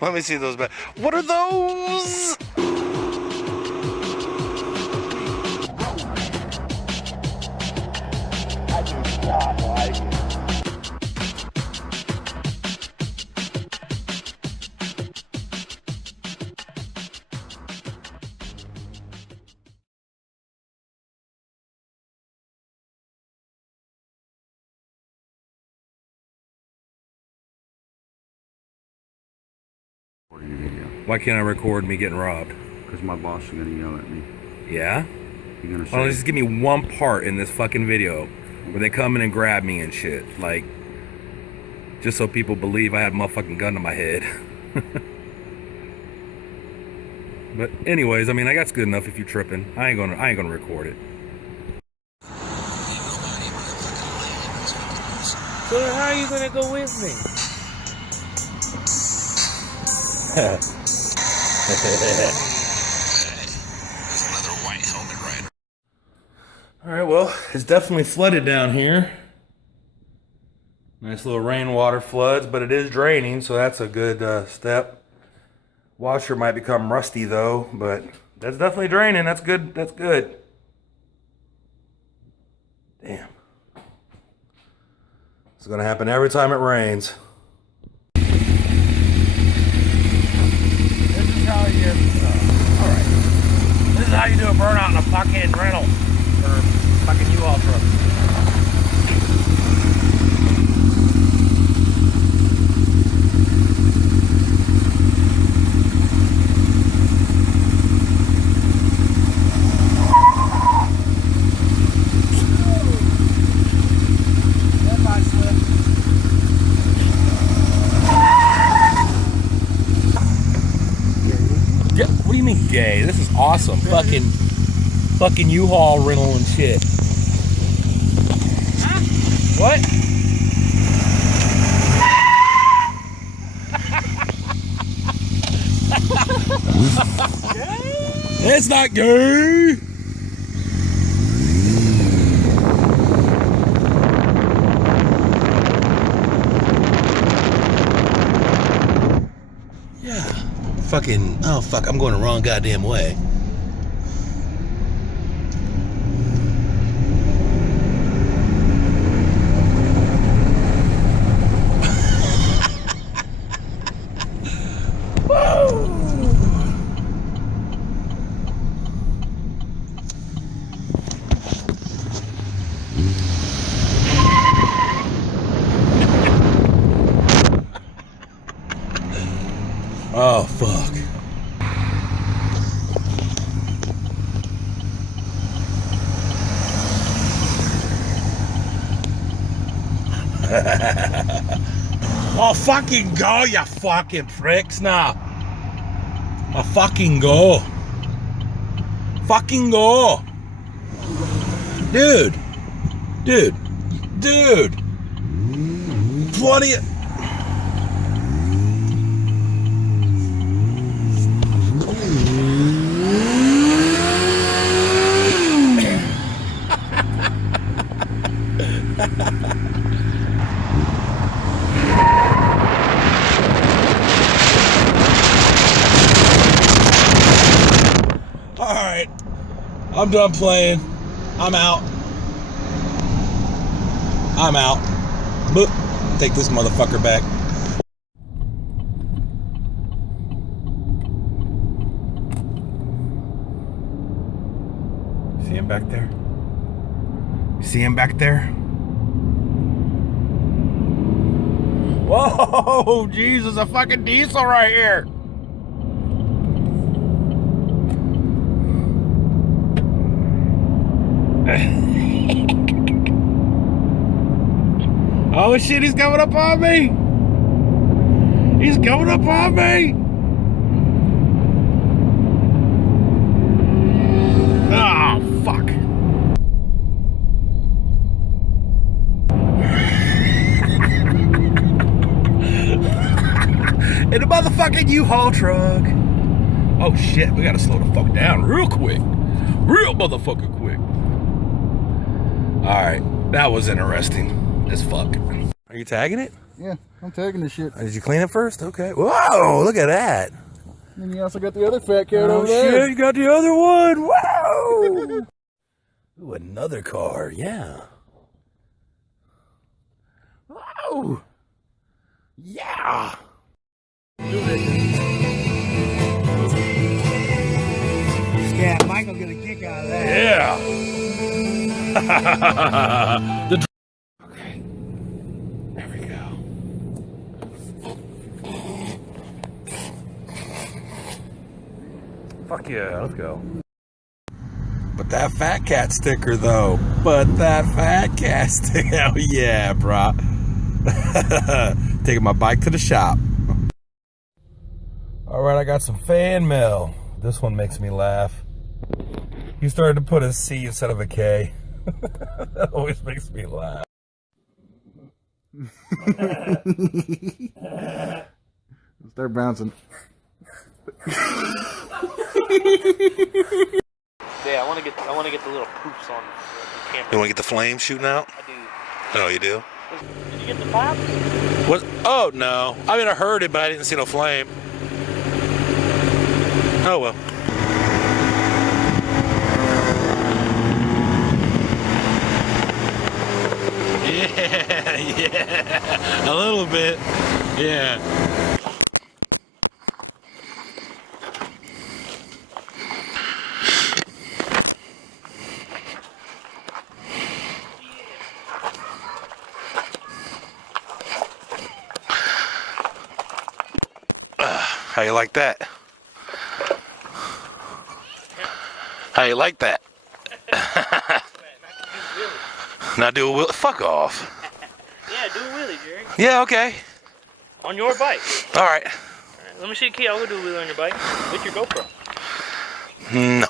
Let me see those back. What are those? I do not like it. Why can't I record me getting robbed? Because my boss is gonna yell at me. Yeah? You're gonna say, well, just give me one part in this fucking video where they come in and grab me and shit. Like, just so people believe I had a motherfucking gun to my head. But anyways, I mean, that's good enough if you're tripping. I ain't gonna record it. So how are you gonna go with me? Alright, well, it's definitely flooded down here. Nice little rainwater floods, but it is draining, so that's a good step. Washer might become rusty though, but that's definitely draining. That's good. That's good. Damn. It's gonna happen every time it rains. This is how you, alright. This is how you do a burnout in a fucking rental. Or fucking Uhaul truck. Yeah, what do you mean gay? This is awesome. Fucking U-Haul rental and shit. Huh? What? It's not gay. Yeah. Fucking, oh fuck, I'm going the wrong goddamn way. Oh, fuck. Oh, fucking go, you fucking pricks now. Oh, fucking go. Fucking go. Dude. Plenty of... Alright, I'm done playing. I'm out. Boop. Take this motherfucker back. See him back there? You see him back there? Whoa, Jesus, a fucking diesel right here. Oh shit, he's coming up on me. He's coming up on me. Oh, fuck. In a motherfucking U-Haul truck. Oh shit, we gotta slow the fuck down real quick. Real motherfucking quick. Alright, that was interesting as fuck. Are you tagging it? Yeah, I'm tagging this shit. Did you clean it first? Okay. Whoa, look at that. And you also got the other fat cat Oh over there. shit, you got the other one. Wow. Ooh, another car. Yeah. Wow. Yeah. Yeah, Michael get a kick out of that. Yeah. Okay. There we go. Fuck yeah, let's go. But that FatKat sticker though. But that FatKat sticker. Hell yeah, brah. Taking my bike to the shop. Alright, I got some fan mail. This one makes me laugh. You started to put a C instead of a K. That always makes me laugh. Start bouncing. Yeah, I want to get the little poofs on the camera. You want to get the flame shooting out? I do. Oh, you do? Did you get the pops? What? Oh, no. I mean, I heard it, but I didn't see no flame. Oh, well. Yeah, yeah. A little bit. Yeah. How you like that? How you like that? Now do a wheel. Fuck off. Yeah, do a wheelie, Jerry. Yeah, okay. On your bike. All right. Let me see the key. I'll go do a wheelie on your bike with your GoPro. No.